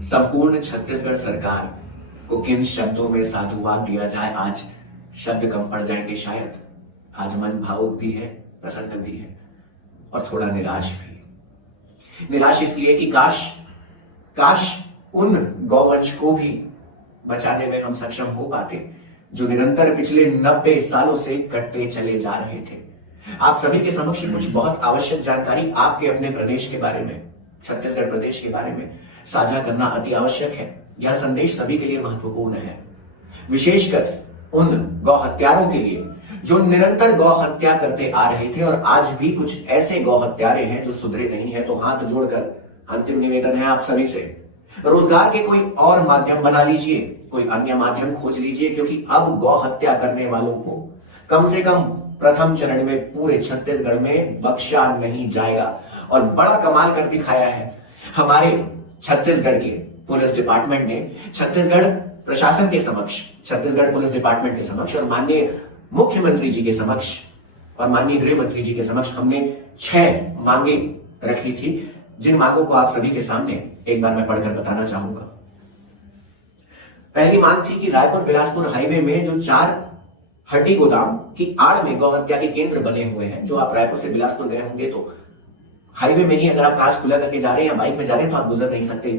संपूर्ण छत्तीसगढ़ सरकार को किन शब्दों में साधुवाद दिया जाए। आज शब्द कम पड़ जाएंगे शायद। आज मन भावुक भी है, प्रसन्न भी है और थोड़ा निराश भी। निराश इसलिए कि काश उन गौवंश को भी बचाने में हम सक्षम हो पाते जो निरंतर पिछले 90 सालों से कटते चले जा रहे थे। आप सभी के समक्ष कुछ बहुत आवश्यक जानकारी आपके अपने प्रदेश के बारे में, छत्तीसगढ़ प्रदेश के बारे में साझा करना अति आवश्यक है। यह संदेश सभी के लिए महत्वपूर्ण है, विशेषकर उन गौ हत्यारों के लिए जो निरंतर गौ हत्या करते आ रहे थे और आज भी कुछ ऐसे गौ हत्यारे हैं जो सुधरे नहीं है। तो हाथ जोड़कर अंतिम निवेदन है आप सभी से, रोजगार के कोई और माध्यम बना लीजिए, कोई अन्य माध्यम खोज लीजिए, क्योंकि अब गौ हत्या करने वालों को कम से कम प्रथम चरण में पूरे छत्तीसगढ़ में बख्शा नहीं जाएगा। और बड़ा कमाल कर दिखाया है हमारे छत्तीसगढ़ के पुलिस डिपार्टमेंट ने, छत्तीसगढ़ प्रशासन के समक्ष, छत्तीसगढ़ पुलिस डिपार्टमेंट के समक्ष और माननीय मुख्यमंत्री जी के समक्ष और माननीय गृह मंत्री जी के समक्ष हमने 6 मांगे रखी थी, जिन मांगों को आप सभी के सामने एक बार मैं पढ़कर बताना चाहूंगा। पहली मांग थी कि रायपुर बिलासपुर हाईवे में जो 4 हड्डी गोदाम की आड़ में गौ हत्या के केंद्र बने हुए हैं, जो आप रायपुर से बिलासपुर गए होंगे तो हाईवे में ही अगर आप कांच खुला करके जा रहे हैं या बाइक में जा रहे हैं तो आप गुजर नहीं सकते,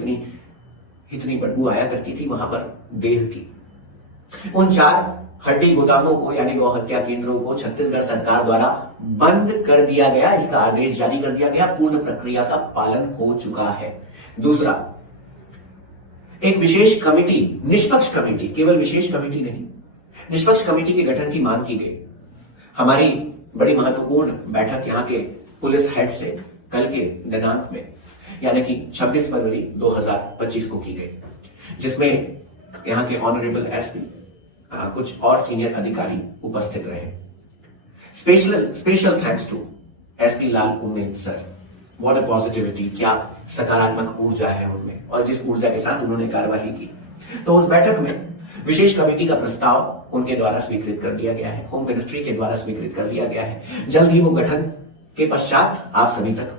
इतनी बदबू आया करती थी वहां पर देह की। उन 4 हड्डी गोदामों को यानी गौ हत्या केंद्रों को छत्तीसगढ़ सरकार द्वारा बंद कर दिया गया, इसका आदेश जारी कर दिया गया, पूर्ण प्रक्रिया का पालन हो चुका है। दूसरा, एक विशेष कमेटी, निष्पक्ष कमेटी, केवल विशेष कमेटी नहीं, निष्पक्ष कमेटी के गठन की मांग की गई। हमारी बड़ी महत्वपूर्ण बैठक यहाँ के पुलिस हेड से कल के दिनांक में यानी कि 26 फरवरी 2025 को की गई, जिसमें यहाँ के ऑनरेबल एसपी, कुछ और सीनियर अधिकारी उपस्थित रहे। Special thanks to SP Lal Umed sir. What a positivity, क्या सकारात्मक ऊर्जा है उनमें और जिस ऊर्जा के साथ उन्होंने कार्यवाही की। तो उस बैठक में विशेष कमेटी का प्रस्ताव उनके द्वारा स्वीकृत कर दिया गया है, होम मिनिस्ट्री के द्वारा स्वीकृत कर दिया गया है। जल्द ही वो गठन के पश्चात आप सभी तक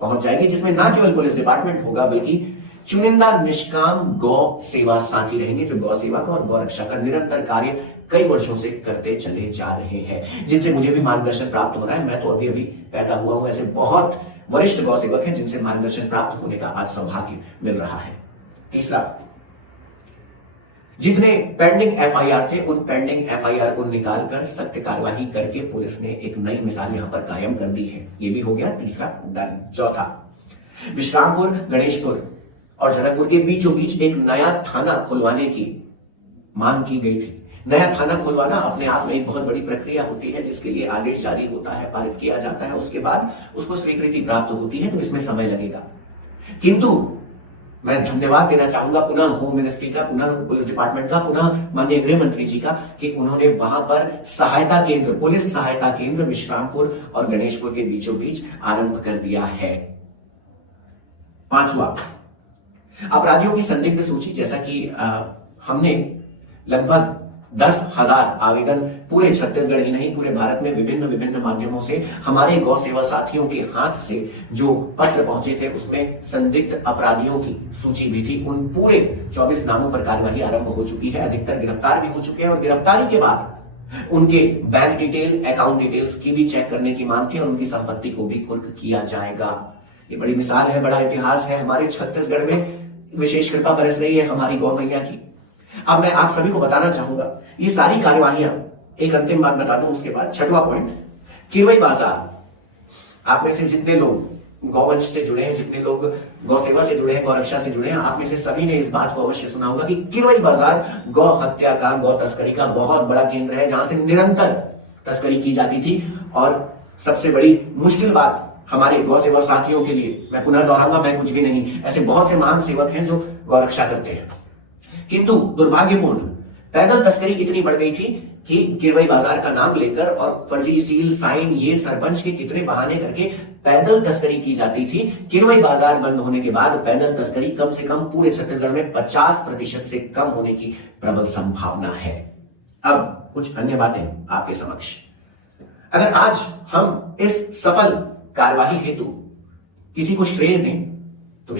पहुंच जाएगी, जिसमें ना केवल पुलिस डिपार्टमेंट होगा बल्कि चुनिंदा निष्काम गौ सेवा साथी रहेंगे, जो गौ सेवा का और गौ रक्षा का निरंतर कार्य कई वर्षों से करते चले जा रहे हैं, जिनसे मुझे भी मार्गदर्शन प्राप्त हो रहा है। मैं तो अभी पैदा हुआ हूं, ऐसे बहुत वरिष्ठ गौ सेवक हैं जिनसे मार्गदर्शन प्राप्त होने का आज सौभाग्य मिल रहा है। तीसरा, जितने पेंडिंग एफआईआर थे उन पेंडिंग एफआईआर को निकालकर सख्त कार्यवाही करके पुलिस ने एक नई मिसाल यहां पर कायम कर दी है। ये भी हो गया तीसरा डन। चौथा, विश्रामपुर, गणेशपुर और जनकपुर के बीचों बीच एक नया थाना खुलवाने की मांग की गई थी। नया थाना खुलवाना अपने आप में एक बहुत बड़ी प्रक्रिया होती है, जिसके लिए आदेश जारी होता है, पारित किया जाता है, उसके बाद उसको स्वीकृति प्राप्त होती है, तो इसमें समय लगेगा। किंतु मैं धन्यवाद देना चाहूंगा पुनः होम मिनिस्ट्री का, पुनः पुलिस डिपार्टमेंट का, पुनः माननीय गृह मंत्री जी का कि उन्होंने वहां पर सहायता केंद्र, पुलिस सहायता केंद्र विश्रामपुर और गणेशपुर के बीचों बीच आरंभ कर दिया है। पांचवा, अपराधियों की संदिग्ध सूची, जैसा कि हमने लगभग 10,000 आवेदन पूरे छत्तीसगढ़ ही नहीं पूरे भारत में विभिन्न माध्यमों से हमारे गौ सेवा साथियों के हाथ से जो पत्र पहुंचे थे, उसमें संदिग्ध अपराधियों की सूची भी थी। उन पूरे 24 नामों पर कार्यवाही आरंभ हो चुकी है, अधिकतर गिरफ्तार भी हो चुके हैं और गिरफ्तारी के बाद उनके बैंक डिटेल, अकाउंट डिटेल्स की भी चेक करने की मांग थी और उनकी संपत्ति को भी कुर्क किया जाएगा। ये बड़ी मिसाल है, बड़ा इतिहास है हमारे छत्तीसगढ़ में। विशेष कृपा बरस रही है हमारी गौ मैया की। अब मैं आप सभी को बताना चाहूंगा ये सारी कार्यवाहियां, एक अंतिम बात बता दूं उसके बाद। 6वां पॉइंट, किरवई बाजार। आप में से जितने लोग गौवंश से जुड़े हैं, जितने लोग गौ सेवा से जुड़े हैं, गौ रक्षा से जुड़े हैं, आप में से सभी ने इस बात को अवश्य सुना होगा कि किरवई बाजार गौ हत्या का, गौ तस्करी का बहुत बड़ा केंद्र है, जहां से निरंतर तस्करी की जाती थी। और सबसे बड़ी मुश्किल बात हमारे गौ सेवा साथियों के लिए, मैं पुनः दोहराऊंगा, मैं कुछ भी नहीं, ऐसे बहुत से महान सेवक हैं जो गौ रक्षा करते हैं, किंतु दुर्भाग्यपूर्ण पैदल तस्करी इतनी बढ़ गई थी कि किरवई बाजार का नाम लेकर और फर्जी सील, साइन, ये सरपंच के कितने बहाने करके पैदल तस्करी की जाती थी। किरवई बाजार बंद होने के बाद पैदल तस्करी कम से कम पूरे छत्तीसगढ़ में 50% से कम होने की प्रबल संभावना है। अब कुछ अन्य बातें आपके समक्ष। अगर आज हम इस सफल कार्यवाही हेतु किसी को श्रेय दें तो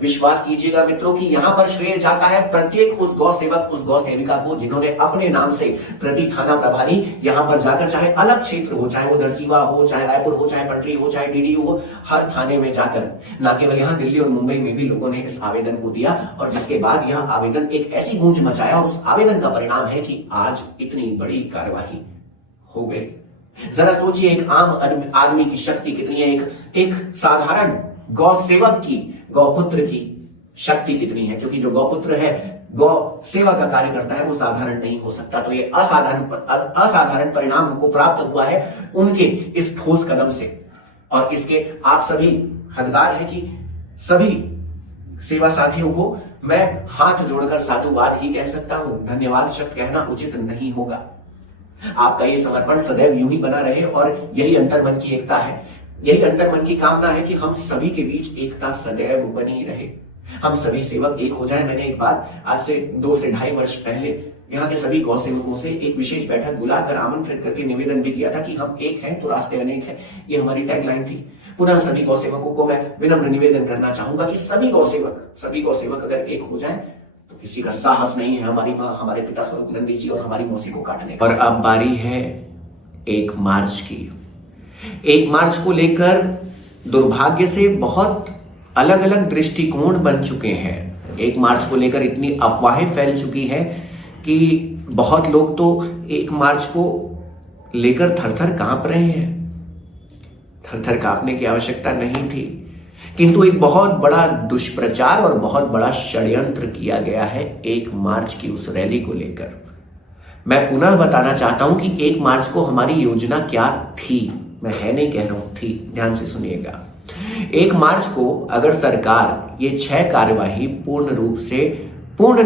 विश्वास कीजिएगा मित्रों कि यहां पर श्रेय जाता है प्रत्येक उस गौ सेवक, उस गौ सेविका को जिन्होंने अपने नाम से प्रति थाना प्रभारी यहां पर जाकर, चाहे अलग क्षेत्र हो, चाहे वो दरसीवा हो, चाहे रायपुर हो, चाहे पटरी हो, चाहे डीडीयू हो, हर थाने में जाकर, ना केवल यहां दिल्ली और मुंबई में भी लोगों ने इस आवेदन को दिया और जिसके बाद यह आवेदन एक ऐसी गूंज मचाया और उस आवेदन का परिणाम है कि आज इतनी बड़ी कार्यवाही हो गई। जरा सोचिए एक आम आदमी की शक्ति कितनी है, एक साधारण गौ सेवक की, गौपुत्र की शक्ति कितनी है, क्योंकि जो गौपुत्र है, गौ सेवा का कार्य करता है, वो साधारण नहीं हो सकता। तो ये असाधारण परिणाम हमको प्राप्त हुआ है उनके इस ठोस कदम से और इसके आप सभी हकदार हैं कि सभी सेवा साथियों को मैं हाथ जोड़कर साधुवाद ही कह सकता हूं, धन्यवाद शब्द कहना उचित नहीं होगा। आपका ये समर्पण सदैव यूं ही बना रहे और यही अंतर्मन की एकता है, यही अंतर्मन की कामना है कि हम सभी के बीच एकता सदैव बनी रहे, हम सभी सेवक एक हो जाए। मैंने एक बार आज से 2 से 2.5 वर्ष पहले यहाँ के सभी गौ सेवकों से एक विशेष बैठक बुलाकर आमंत्रित करके निवेदन भी किया था कि हम एक हैं तो रास्ते अनेक हैं, ये हमारी टैगलाइन थी। पुनः सभी गौ सेवकों को मैं विनम्र निवेदन करना चाहूंगा कि सभी गौ सेवक अगर एक हो जाए तो किसी का साहस नहीं है हमारी माँ, हमारे पिता स्वरूप नंदी जी और हमारी मौसी को काटने। और अब बारी है 1 मार्च की। 1 मार्च को लेकर दुर्भाग्य से बहुत अलग अलग दृष्टिकोण बन चुके हैं। 1 मार्च को लेकर इतनी अफवाहें फैल चुकी है कि बहुत लोग तो 1 मार्च को लेकर थर-थर कांप रहे हैं। थर-थर कांपने की आवश्यकता नहीं थी, किंतु एक बहुत बड़ा दुष्प्रचार और बहुत बड़ा षड्यंत्र किया गया है 1 मार्च की उस रैली को लेकर। मैं पुनः बताना चाहता हूं कि 1 मार्च को हमारी योजना क्या थी, मैं है नहीं कह रहा हूं, थी, ध्यान से सुनिएगा। 1 मार्च को अगर सरकार ये 6 कार्यवाही पूर्ण रूप से संपूर्ण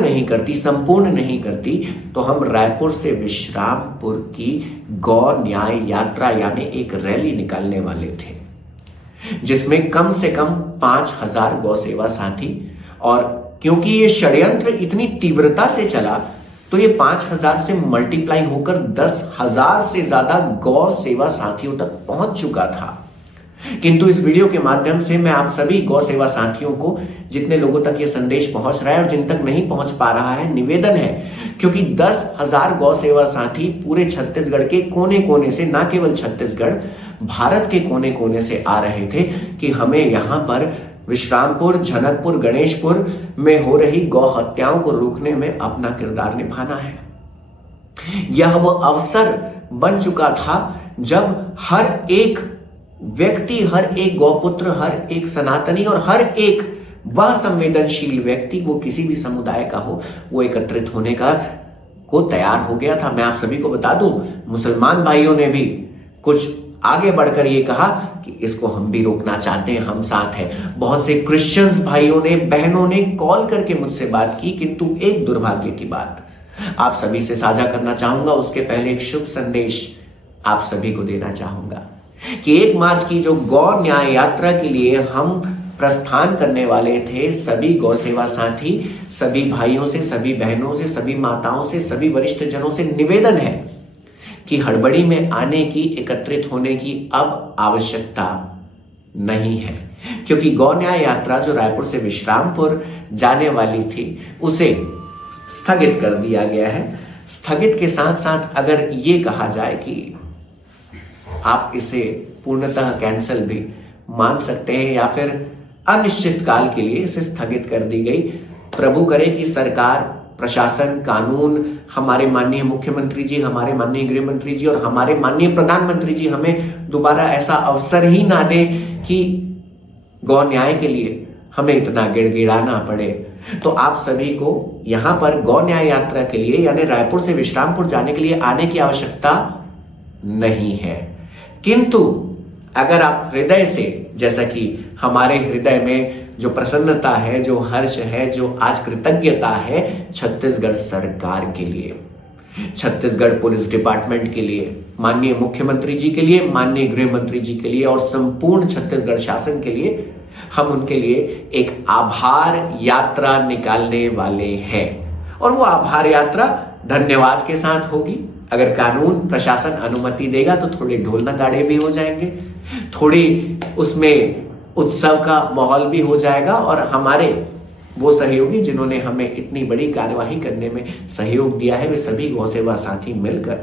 नहीं करती तो हम रायपुर से विश्रामपुर की गौ न्याय यात्रा यानी एक रैली निकालने वाले थे, जिसमें कम से कम 5000 गौ सेवा साथी, और क्योंकि ये षड्यंत्र इतनी तीव्रता से चला तो ये 5000 से मल्टीप्लाई होकर 10,000 से ज्यादा गौ सेवा साथियों तक पहुंच चुका था। किंतु इस वीडियो के माध्यम से मैं आप सभी गौ सेवा साथियों को, जितने लोगों तक ये संदेश पहुंच रहा है और जिन तक नहीं पहुंच पा रहा है, निवेदन है, क्योंकि 10,000 गौ सेवा साथी पूरे छत्तीसगढ़ के कोने कोने से, ना केवल छत्तीसगढ़, भारत के कोने कोने से आ रहे थे कि हमें यहां पर विश्रामपुर, जनकपुर, गणेशपुर में हो रही गौ हत्याओं को रोकने में अपना किरदार निभाना है। यह वो अवसर बन चुका था जब हर एक व्यक्ति, हर एक गौपुत्र, हर एक सनातनी और हर एक वह संवेदनशील व्यक्ति, वो किसी भी समुदाय का हो, वो एकत्रित होने को तैयार हो गया था। मैं आप सभी को बता दूं, मुसलमान भाइयों ने भी कुछ आगे बढ़कर ये कहा कि इसको हम भी रोकना चाहते हैं, हम साथ हैं। बहुत से क्रिश्चियंस भाइयों ने, बहनों ने कॉल करके मुझसे बात की, किंतु एक दुर्भाग्य की बात आप सभी से साझा करना चाहूंगा। उसके पहले एक शुभ संदेश आप सभी को देना चाहूंगा कि 1 मार्च की जो गौ न्याय यात्रा के लिए हम प्रस्थान करने वाले थे, सभी गौ सेवा साथी, सभी भाइयों से, सभी बहनों से, सभी माताओं से, सभी वरिष्ठ जनों से निवेदन है कि हड़बड़ी में आने की, एकत्रित होने की अब आवश्यकता नहीं है, क्योंकि गौ न्याय यात्रा जो रायपुर से विश्रामपुर जाने वाली थी उसे स्थगित कर दिया गया है। स्थगित के साथ साथ अगर ये कहा जाए कि आप इसे पूर्णतः कैंसिल भी मान सकते हैं या फिर अनिश्चित काल के लिए इसे स्थगित कर दी गई। प्रभु करे कि सरकार, प्रशासन, कानून, हमारे माननीय मुख्यमंत्री जी, हमारे माननीय गृह मंत्री जी और हमारे माननीय प्रधानमंत्री जी हमें दोबारा ऐसा अवसर ही ना दे कि गौ न्याय के लिए हमें इतना गिड़गिड़ाना पड़े। तो आप सभी को यहां पर गौ न्याय यात्रा के लिए यानी रायपुर से विश्रामपुर जाने के लिए आने की आवश्यकता नहीं है। किंतु अगर आप हृदय से, जैसा कि हमारे हृदय में जो प्रसन्नता है, जो हर्ष है, जो आज कृतज्ञता है छत्तीसगढ़ सरकार के लिए, छत्तीसगढ़ पुलिस डिपार्टमेंट के लिए, माननीय मुख्यमंत्री जी के लिए, माननीय गृह मंत्री जी के लिए और संपूर्ण छत्तीसगढ़ शासन के लिए, हम उनके लिए एक आभार यात्रा निकालने वाले हैं। और वो आभार यात्रा धन्यवाद के साथ होगी। अगर कानून, प्रशासन अनुमति देगा तो थोड़े ढोल नगाड़े भी हो जाएंगे, थोड़ी उसमें उत्सव का माहौल भी हो जाएगा और हमारे वो सहयोगी जिन्होंने हमें इतनी बड़ी कार्यवाही करने में सहयोग दिया है, वे सभी गौसेवा साथी मिलकर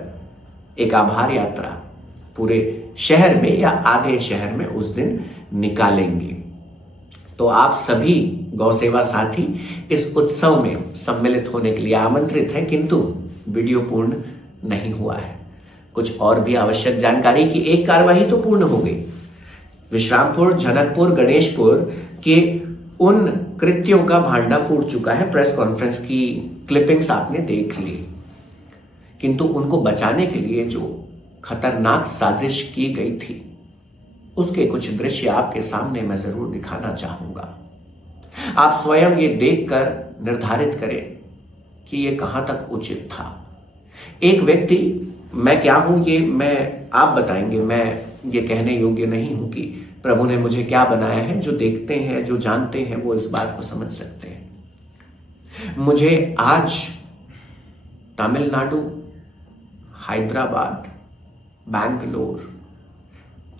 एक आभार यात्रा पूरे शहर में या आधे शहर में उस दिन निकालेंगे। तो आप सभी गौसेवा साथी इस उत्सव में सम्मिलित होने के लिए आमंत्रित हैं, किंतु वीडियो पूर्ण नहीं हुआ है। कुछ और भी आवश्यक जानकारी की एक कार्यवाही तो पूर्ण हो गई। विश्रामपुर, जनकपुर, गणेशपुर के उन कृत्यों का भांडा फूट चुका है। प्रेस कॉन्फ्रेंस की क्लिपिंग्स आपने देख ली, किंतु उनको बचाने के लिए जो खतरनाक साजिश की गई थी उसके कुछ दृश्य आपके सामने मैं जरूर दिखाना चाहूंगा। आप स्वयं ये देखकर निर्धारित करें कि ये कहां तक उचित था। एक व्यक्ति, मैं क्या हूं ये मैं आप बताएंगे, मैं ये कहने योग्य नहीं हूं कि प्रभु ने मुझे क्या बनाया है। जो देखते हैं, जो जानते हैं, वो इस बात को समझ सकते हैं। मुझे आज तमिलनाडु, हैदराबाद, बैंगलोर,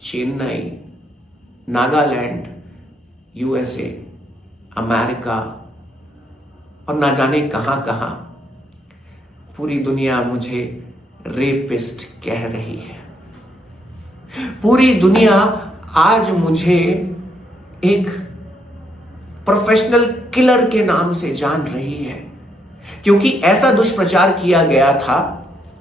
चेन्नई, नागालैंड, यूएसए, अमेरिका और ना जाने कहां कहां पूरी दुनिया मुझे रेपिस्ट कह रही है। पूरी दुनिया आज मुझे एक प्रोफेशनल किलर के नाम से जान रही है, क्योंकि ऐसा दुष्प्रचार किया गया था।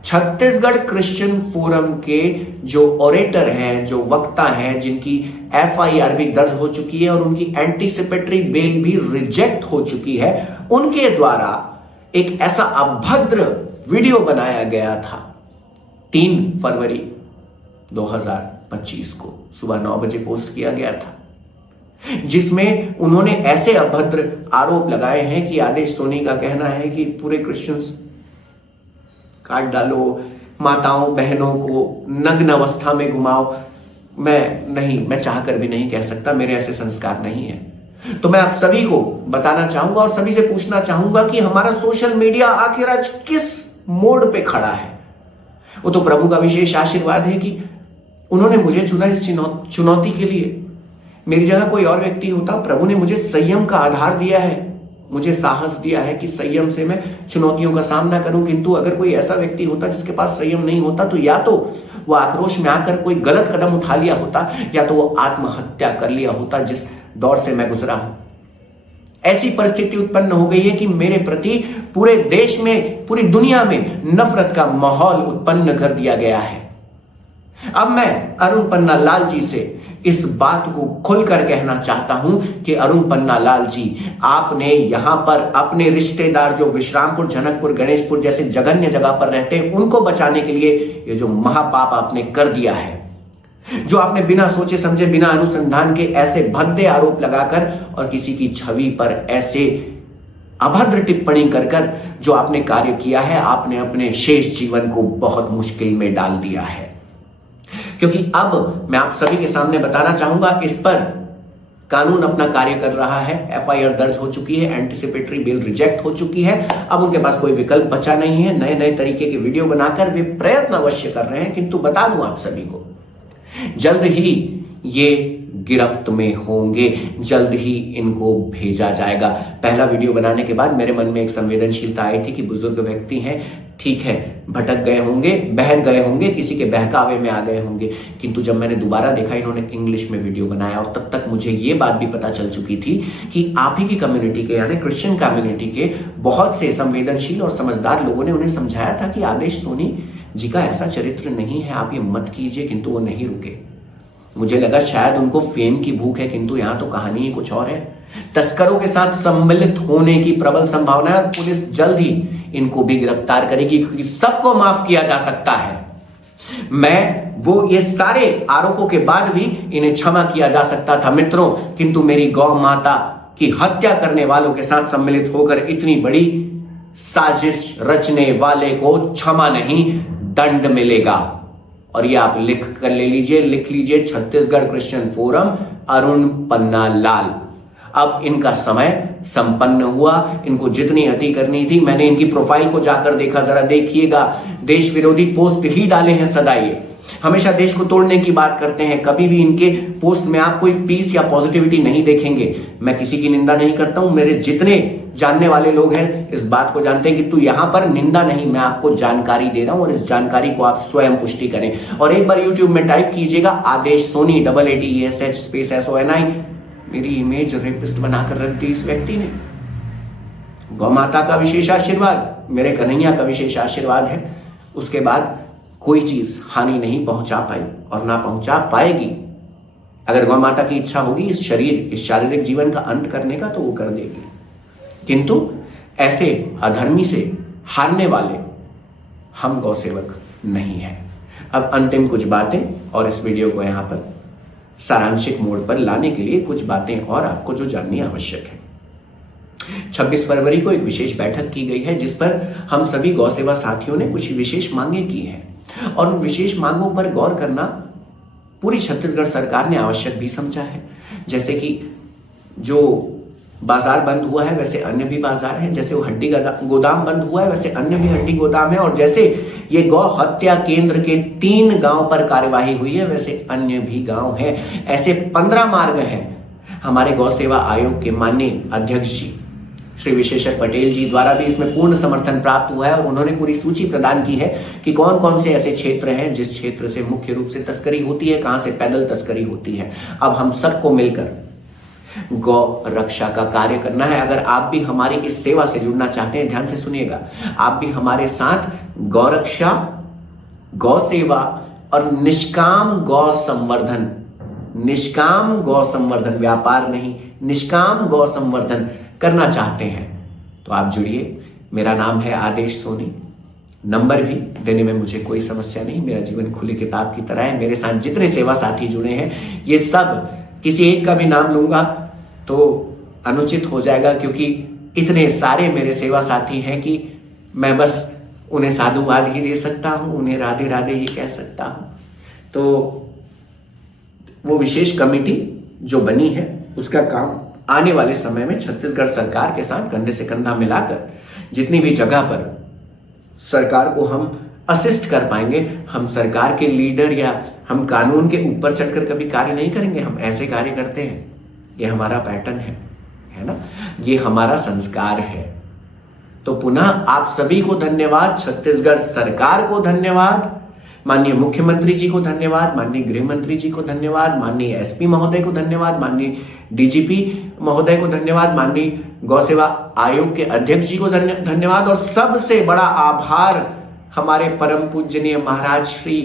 छत्तीसगढ़ क्रिश्चियन फोरम के जो ऑरेटर हैं, जो वक्ता हैं, जिनकी एफआईआर भी दर्ज हो चुकी है और उनकी एंटीसिपेटरी बेल भी रिजेक्ट हो चुकी है, उनके द्वारा एक ऐसा अभद्र वीडियो बनाया गया था 3 फरवरी 2025 को सुबह 9 बजे पोस्ट किया गया था, जिसमें उन्होंने ऐसे अभद्र आरोप लगाए हैं कि आदेश सोनी का कहना है कि पूरे क्रिश्चियंस काट डालो, माताओं बहनों को नग्न अवस्था में घुमाओ। मैं चाहकर भी नहीं कह सकता, मेरे ऐसे संस्कार नहीं है। तो मैं आप सभी को बताना चाहूंगा और सभी से पूछना चाहूंगा कि हमारा सोशल मीडिया आखिर आज किस मोड़ पे खड़ा है। वो तो प्रभु का विशेष आशीर्वाद है कि उन्होंने मुझे चुना इस चुनौती के लिए। मेरी जगह कोई और व्यक्ति होता, प्रभु ने मुझे संयम का आधार दिया है, मुझे साहस दिया है कि संयम से मैं चुनौतियों का सामना करूं। किंतु अगर कोई ऐसा व्यक्ति होता जिसके पास संयम नहीं होता, तो या तो वो आक्रोश में आकर कोई गलत कदम उठा लिया होता, या तो वो आत्महत्या कर लिया होता, जिस दौर से मैं गुजरा हूं। ऐसी परिस्थिति उत्पन्न हो गई है कि मेरे प्रति पूरे देश में, पूरी दुनिया में नफरत का माहौल उत्पन्न कर दिया गया है। अब मैं अरुण पन्ना लाल जी से इस बात को खुलकर कहना चाहता हूं कि अरुण पन्ना लाल जी, आपने यहां पर अपने रिश्तेदार जो विश्रामपुर, जनकपुर, गणेशपुर जैसे जघन्य जगह पर रहते हैं, उनको बचाने के लिए ये जो महापाप आपने कर दिया है, जो आपने बिना सोचे समझे, बिना अनुसंधान के ऐसे भद्दे आरोप लगाकर और किसी की छवि पर ऐसे अभद्र टिप्पणी कर जो आपने कार्य किया है, आपने अपने शेष जीवन को बहुत मुश्किल में डाल दिया है। क्योंकि अब मैं आप सभी के सामने बताना चाहूंगा, इस पर कानून अपना कार्य कर रहा है। एफआईआर दर्ज हो चुकी है, एंटीसिपेटरी बेल रिजेक्ट हो चुकी है। अब उनके पास कोई विकल्प बचा नहीं है। नए नए तरीके के वीडियो बनाकर वे प्रयत्न अवश्य कर रहे हैं, किंतु बता दूं आप सभी को, जल्द ही ये गिरफ्त में होंगे, जल्द ही इनको भेजा जाएगा। पहला वीडियो बनाने के बाद मेरे मन में एक संवेदनशीलता आई थी कि बुजुर्ग व्यक्ति हैं, ठीक है, भटक गए होंगे, बहक गए होंगे, किसी के बहकावे में आ गए होंगे। किंतु जब मैंने दोबारा देखा, इन्होंने इंग्लिश में वीडियो बनाया, और तब तक मुझे ये बात भी पता चल चुकी थी कि आप ही की कम्युनिटी के, यानी क्रिश्चियन कम्युनिटी के बहुत से संवेदनशील और समझदार लोगों ने उन्हें समझाया था कि आदेश सोनी जी का ऐसा चरित्र नहीं है, आप ये मत कीजिए, किंतु वो नहीं रुके। मुझे लगा शायद उनको फेम की भूख है, किंतु यहां तो कहानी ही कुछ और है। तस्करों के साथ सम्मिलित होने की प्रबल संभावना है और पुलिस जल्द ही इनको भी गिरफ्तार करेगी, क्योंकि सबको माफ किया जा सकता है। ये सारे आरोपों के बाद भी इन्हें क्षमा किया जा सकता था मित्रों, किंतु मेरी गौ माता की हत्या करने वालों के साथ सम्मिलित होकर इतनी बड़ी साजिश रचने वाले को क्षमा नहीं, दंड मिलेगा। और ये आप लिख लीजिए, छत्तीसगढ़ क्रिश्चियन फोरम, अरुण पन्ना लाल। अब इनका समय संपन्न हुआ। इनको जितनी हत्या करनी थी, मैंने इनकी प्रोफाइल को जाकर देखा, जरा देखिएगा, देश विरोधी पोस्ट ही डाले हैं सदा ये। हमेशा देश को तोड़ने की बात करते हैं। कभी भी इनके पोस्ट में आप कोई पीस या पॉजिटिविटी नहीं देखेंगे। मैं किसी की निंदा नहीं करता हूं, मेरे जितने जानने वाले लोग हैं इस बात को जानते हैं कि तू यहां पर निंदा नहीं, मैं आपको जानकारी दे रहा हूं और इस जानकारी को आप स्वयं पुष्टि करें। और एक बार YouTube में टाइप कीजिएगा आदेश सोनी AADESH_SONI। मेरी इमेज रेपिस्ट बनाकर रख दी इस व्यक्ति ने। गौ माता का विशेष आशीर्वाद, मेरे कन्हैया का विशेष आशीर्वाद है। उसके बाद कोई चीज हानि नहीं पहुंचा पाई और ना पहुंचा पाएगी। अगर गौ माता की इच्छा होगी इस शारीरिक जीवन का अंत करने का तो वो कर देगी, किंतु ऐसे अधर्मी से हारने वाले हम गौ सेवक नहीं हैं। अब अंतिम कुछ बातें और इस वीडियो को यहां पर सारांशिक मोड पर लाने के लिए कुछ बातें और आपको जो जाननी आवश्यक है। 26 फरवरी को एक विशेष बैठक की गई है जिस पर हम सभी गौ सेवा साथियों ने कुछ विशेष मांगे की हैं और उन विशेष मांगों पर गौर करना पूरी छत्तीसगढ़ सरकार ने आवश्यक भी समझा है। जैसे कि जो बाजार बंद हुआ है वैसे अन्य भी बाजार हैं, जैसे वो हड्डी गोदाम बंद हुआ है वैसे अन्य भी हड्डी गोदाम है, और जैसे ये गौ हत्या केंद्र के 3 गांव पर कार्यवाही हुई है वैसे अन्य भी गांव हैं। ऐसे 15 मार्ग हैं। हमारे गौ सेवा आयोग के माननीय अध्यक्ष जी श्री विशेश्वर पटेल जी द्वारा भी इसमें पूर्ण समर्थन प्राप्त हुआ है और उन्होंने पूरी सूची प्रदान की है कि कौन कौन से ऐसे क्षेत्र हैं जिस क्षेत्र से मुख्य रूप से तस्करी होती है, कहां से पैदल तस्करी होती है। अब हम सबको मिलकर गौ रक्षा का कार्य करना है। अगर आप भी हमारी इस सेवा से जुड़ना चाहते हैं, ध्यान से सुनिएगा, आप भी हमारे साथ गौ रक्षा, गौ सेवा और निष्काम गौ संवर्धन, व्यापार नहीं, निष्काम गौ संवर्धन करना चाहते हैं तो आप जुड़िए। मेरा नाम है आदेश सोनी। नंबर भी देने में मुझे कोई समस्या नहीं, मेरा जीवन खुली किताब की तरह है। मेरे साथ जितने सेवा साथी जुड़े हैं ये सब, किसी एक का भी नाम लूंगा तो अनुचित हो जाएगा, क्योंकि इतने सारे मेरे सेवा साथी हैं कि मैं बस उन्हें साधुवाद ही दे सकता हूं, उन्हें राधे राधे ही कह सकता हूं। तो वो विशेष कमेटी जो बनी है उसका काम आने वाले समय में छत्तीसगढ़ सरकार के साथ कंधे से कंधा मिलाकर जितनी भी जगह पर सरकार को हम असिस्ट कर पाएंगे, हम सरकार के लीडर या हम कानून के ऊपर चढ़कर कभी कार्य नहीं करेंगे, हम ऐसे कार्य करते हैं। ये हमारा पैटर्न है ना, ये हमारा संस्कार है। तो पुनः आप सभी को धन्यवाद, छत्तीसगढ़ सरकार को धन्यवाद, माननीय मुख्यमंत्री जी को धन्यवाद, माननीय गृह मंत्री जी को धन्यवाद, माननीय एसपी महोदय को धन्यवाद, माननीय डीजीपी महोदय को धन्यवाद, माननीय गौ सेवा आयोग के अध्यक्ष जी को धन्यवाद, और सबसे बड़ा आभार हमारे परम पूजनीय महाराज श्री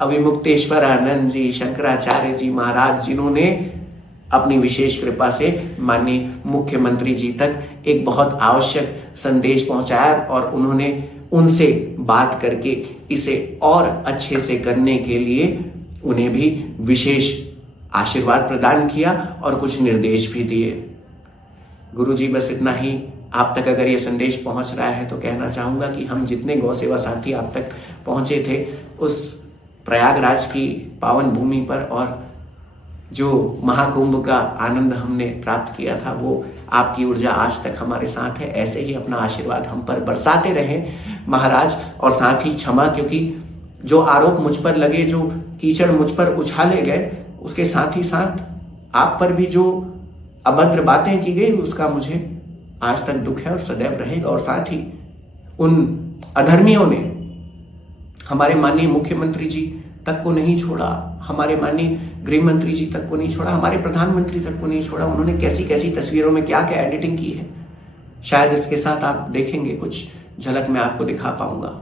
अविमुक्तेश्वर आनंद जी शंकराचार्य जी महाराज, जिन्होंने अपनी विशेष कृपा से माननीय मुख्यमंत्री जी तक एक बहुत आवश्यक संदेश पहुंचाया और उन्होंने उनसे बात करके इसे और अच्छे से करने के लिए उन्हें भी विशेष आशीर्वाद प्रदान किया और कुछ निर्देश भी दिए। गुरुजी बस इतना ही। आप तक अगर ये संदेश पहुंच रहा है तो कहना चाहूंगा कि हम जितने गौ सेवा साथी आप तक पहुंचे थे उस प्रयागराज की पावन भूमि पर, और जो महाकुंभ का आनंद हमने प्राप्त किया था, वो आपकी ऊर्जा आज तक हमारे साथ है। ऐसे ही अपना आशीर्वाद हम पर बरसाते रहे महाराज, और साथ ही क्षमा, क्योंकि जो आरोप मुझ पर लगे, जो कीचड़ मुझ पर उछाले गए, उसके साथ ही साथ आप पर भी जो अभद्र बातें की गई उसका मुझे आज तक दुख है और सदैव रहेगा। और साथ ही उन अधर्मियों ने हमारे माननीय मुख्यमंत्री जी तक को नहीं छोड़ा, हमारे माननीय गृह मंत्री जी तक को नहीं छोड़ा, हमारे प्रधानमंत्री तक को नहीं छोड़ा। उन्होंने कैसी कैसी तस्वीरों में क्या क्या एडिटिंग की है, शायद इसके साथ आप देखेंगे, कुछ झलक मैं आपको दिखा पाऊंगा।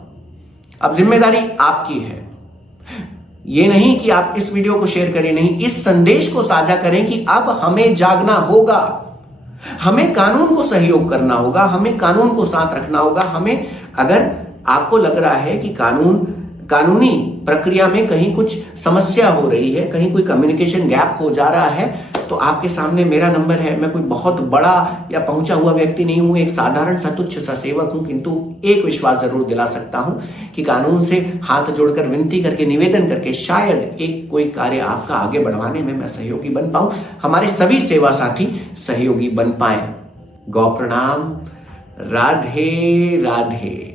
अब जिम्मेदारी आपकी है, ये नहीं कि आप इस वीडियो को शेयर करें, नहीं, इस संदेश को साझा करें कि अब हमें जागना होगा, हमें कानून को सहयोग करना होगा, हमें कानून को साथ रखना होगा। हमें, अगर आपको लग रहा है कि कानूनी प्रक्रिया में कहीं कुछ समस्या हो रही है, कहीं कोई कम्युनिकेशन गैप हो जा रहा है, तो आपके सामने मेरा नंबर है। मैं कोई बहुत बड़ा या पहुंचा हुआ व्यक्ति नहीं हूं, एक साधारण सा तुच्छ सा सेवक हूं, किंतु एक विश्वास जरूर दिला सकता हूं कि कानून से हाथ जोड़कर विनती करके, निवेदन करके शायद एक कोई कार्य आपका आगे बढ़वाने में मैं सहयोगी बन पाऊं, हमारे सभी सेवा साथी सहयोगी बन पाए। गौ प्रणाम, राधे राधे।